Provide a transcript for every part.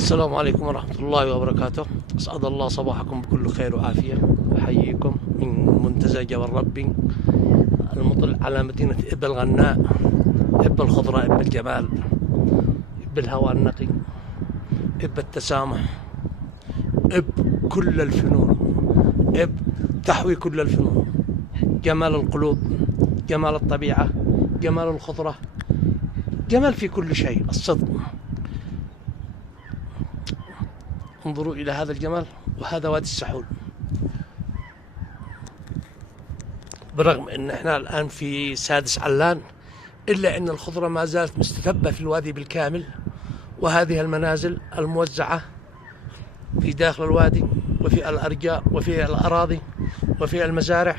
السلام عليكم ورحمة الله وبركاته. أسعد الله صباحكم بكل خير وعافية. أحييكم من منتزه جبل ربي المطل على مدينة إب الغناء، إب الخضرة، إب الجمال، إب الهواء النقي، إب التسامح، إب كل الفنون، إب تحوي كل الفنون، جمال القلوب، جمال الطبيعة، جمال الخضرة، جمال في كل شيء، الصدق. انظروا إلى هذا الجمال، وهذا وادي السحول. برغم أن احنا الآن في سادس علان، إلا أن الخضرة ما زالت مستتبة في الوادي بالكامل، وهذه المنازل الموزعة في داخل الوادي وفي الأرجاء وفي الأراضي وفي المزارع.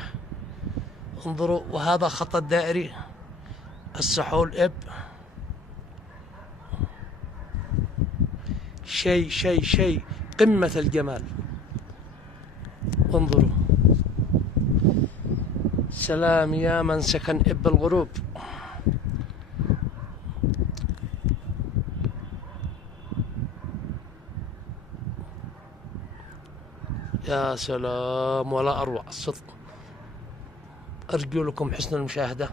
انظروا، وهذا خط الدائري السحول إب. شيء قمة الجمال. انظروا، سلام يا من سكن إب الغروب. يا سلام، ولا أروع الصدق. أرجو لكم حسن المشاهدة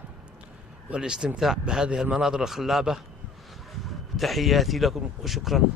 والاستمتاع بهذه المناظر الخلابة. تحياتي لكم وشكرا.